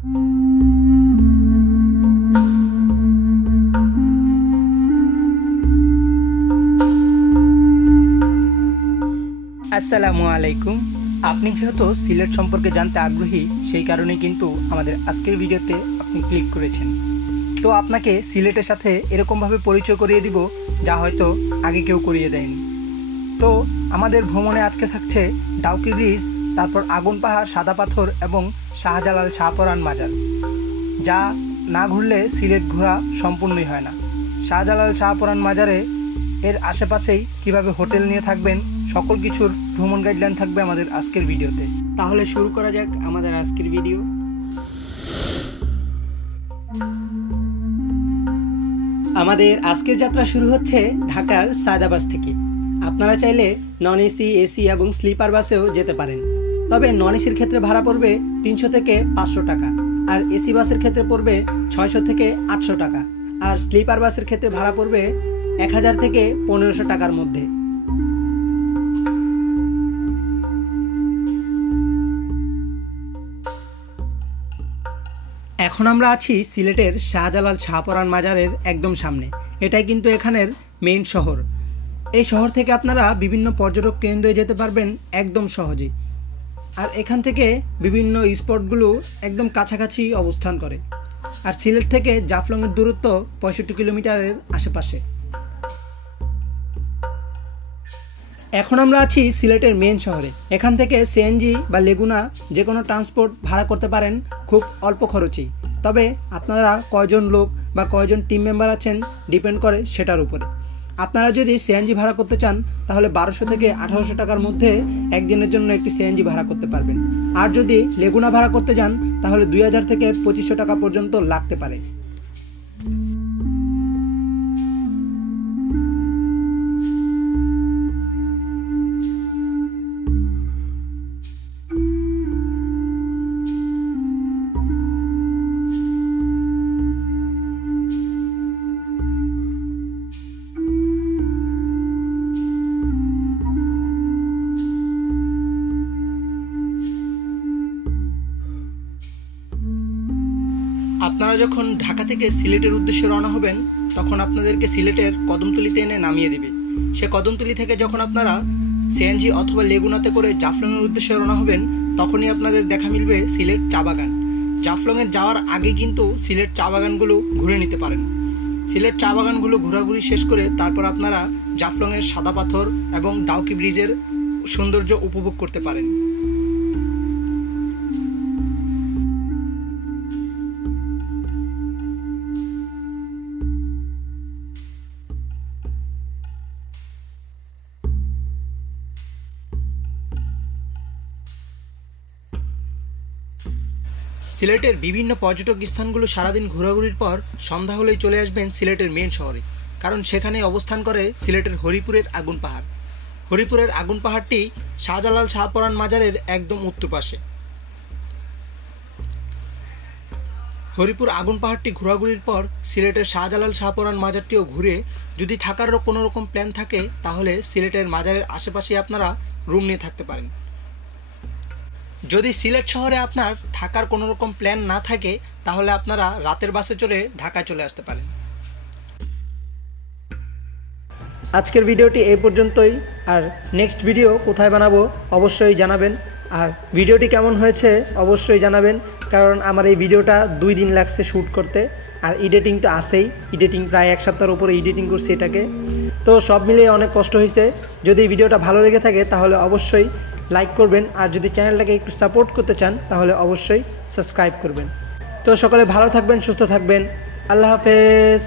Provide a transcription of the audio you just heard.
আসসালামু আলাইকুম। আপনি যেহেতু সিলেট সম্পর্কে জানতে আগ্রহী, সেই কারণে কিন্তু আমাদের আজকের ভিডিওতে আপনি ক্লিক করেছেন। তো আপনাকে সিলেটের সাথে এরকমভাবে পরিচয় করিয়ে দিব যা হয়তো আগে কেউ করিয়ে দেয়নি। তো আমাদের ভ্রমণে আজকে থাকছে ডাউকি ব্রিজ, তারপর আগুন পাহাড়, সাদা পাথর এবং শাহজালাল শাহপরান মাজার, যা না ঘুরলে সিলেট ঘোরা সম্পূর্ণই হয় না। শাহজালাল শাহপরান মাজারে এর আশেপাশেই কিভাবে হোটেল নিয়ে থাকবেন, সকল কিছুর ভ্রমণ গাইডলাইন থাকবে আমাদের আজকের ভিডিওতে। তাহলে শুরু করা যাক আমাদের আজকের ভিডিও। আমাদের আজকের যাত্রা শুরু হচ্ছে ঢাকার সায়দা বাস থেকে। আপনারা চাইলে নন এসি, এসি এবং স্লিপার বাসেও যেতে পারেন। তবে নন এসির ক্ষেত্রে ভাড়া পড়বে 300 থেকে 500 টাকা, আর এসি বাসের ক্ষেত্রে পড়বে 600 থেকে 800 টাকা, আর স্লিপার বাসের ক্ষেত্রে ভাড়া পড়বে 1000 থেকে 1500 টাকার মধ্যে। এখন আমরা আছি সিলেটের শাহজালাল শাহপরান মাজারের একদম সামনে। এটাই কিন্তু এখানের মেইন শহর। এই শহর থেকে আপনারা বিভিন্ন পর্যটক কেন্দ্রে যেতে পারবেন একদম সহজেই। আর এখান থেকে বিভিন্ন স্পটগুলো একদম কাছাকাছি অবস্থান করে। আর সিলেট থেকে জাফলংয়ের দূরত্ব 65 কিলোমিটারের আশেপাশে। এখন আমরা আছি সিলেটের মেন শহরে। এখান থেকে সিএনজি বা লেগুনা যে কোনো ট্রান্সপোর্ট ভাড়া করতে পারেন খুব অল্প খরচেই। তবে আপনারা কয়জন লোক বা কয়জন টিম মেম্বার আছেন ডিপেন্ড করে সেটার উপরে। আপনারা যদি সিএনজি ভাড়া করতে চান তাহলে 1200 থেকে 1800 টাকার মধ্যে একদিনের জন্য একটি সিএনজি ভাড়া করতে পারবেন। আর যদি লেগুনা ভাড়া করতে যান তাহলে 2000 থেকে 2500 টাকা পর্যন্ত লাগতে পারে। আপনারা যখন ঢাকা থেকে সিলেটের উদ্দেশ্যে রওনা হবেন তখন আপনাদেরকে সিলেটের কদমতলিতে এনে নামিয়ে দেবে। সে কদমতলি থেকে যখন আপনারা সিএনজি অথবা লেগুনাতে করে জাফলংয়ের উদ্দেশ্যে রওনা হবেন তখনই আপনাদের দেখা মিলবে সিলেট চা বাগান। জাফলংয়ের যাওয়ার আগে কিন্তু সিলেট চা বাগানগুলো ঘুরে নিতে পারেন। সিলেট চা বাগানগুলো ঘোরাঘুরি শেষ করে তারপর আপনারা জাফলংয়ের সাদা পাথর এবং ডাউকি ব্রিজের সৌন্দর্য উপভোগ করতে পারেন। সিলেটের বিভিন্ন পর্যটক স্থানগুলো সারাদিন ঘোরাঘুরির পর সন্ধ্যা হলেই চলে আসবেন সিলেটের মেন শহরে, কারণ সেখানে অবস্থান করে সিলেটের হরিপুরের আগুন পাহাড়। হরিপুরের আগুন পাহাড়টি শাহজালাল শাহপরান মাজারের একদম উত্তর পাশে। হরিপুর আগুন পাহাড়টি ঘোরাঘুরির পর সিলেটের শাহজালাল শাহপরান মাজারটিও ঘুরে যদি থাকারও কোনো রকম প্ল্যান থাকে তাহলে সিলেটের মাজারের আশেপাশে আপনারা রুম নিয়ে থাকতে পারেন। যদি সিলেট শহরে আপনার থাকার কোনো রকম প্ল্যান না থাকে তাহলে আপনারা রাতের বাসে চড়ে ঢাকায় চলে আসতে পারেন। আজকের ভিডিওটি এই পর্যন্তই। আর নেক্সট ভিডিও কোথায় বানাবো অবশ্যই জানাবেন। আর ভিডিওটি কেমন হয়েছে অবশ্যই জানাবেন, কারণ আমার এই ভিডিওটা 2 দিন লাগছে শ্যুট করতে। আর এডিটিং তো আছেই, এডিটিং প্রায় 1 সপ্তাহের উপরে এডিটিং করছি এটাকে। তো সব মিলিয়ে অনেক কষ্ট হয়েছে। যদি ভিডিওটা ভালো লেগে থাকে তাহলে অবশ্যই লাইক করবেন, আর যদি চ্যানেলটাকে একটু সাপোর্ট করতে চান তাহলে অবশ্যই সাবস্ক্রাইব করবেন। তো সকলে ভালো থাকবেন, সুস্থ থাকবেন। আল্লাহ হাফেজ।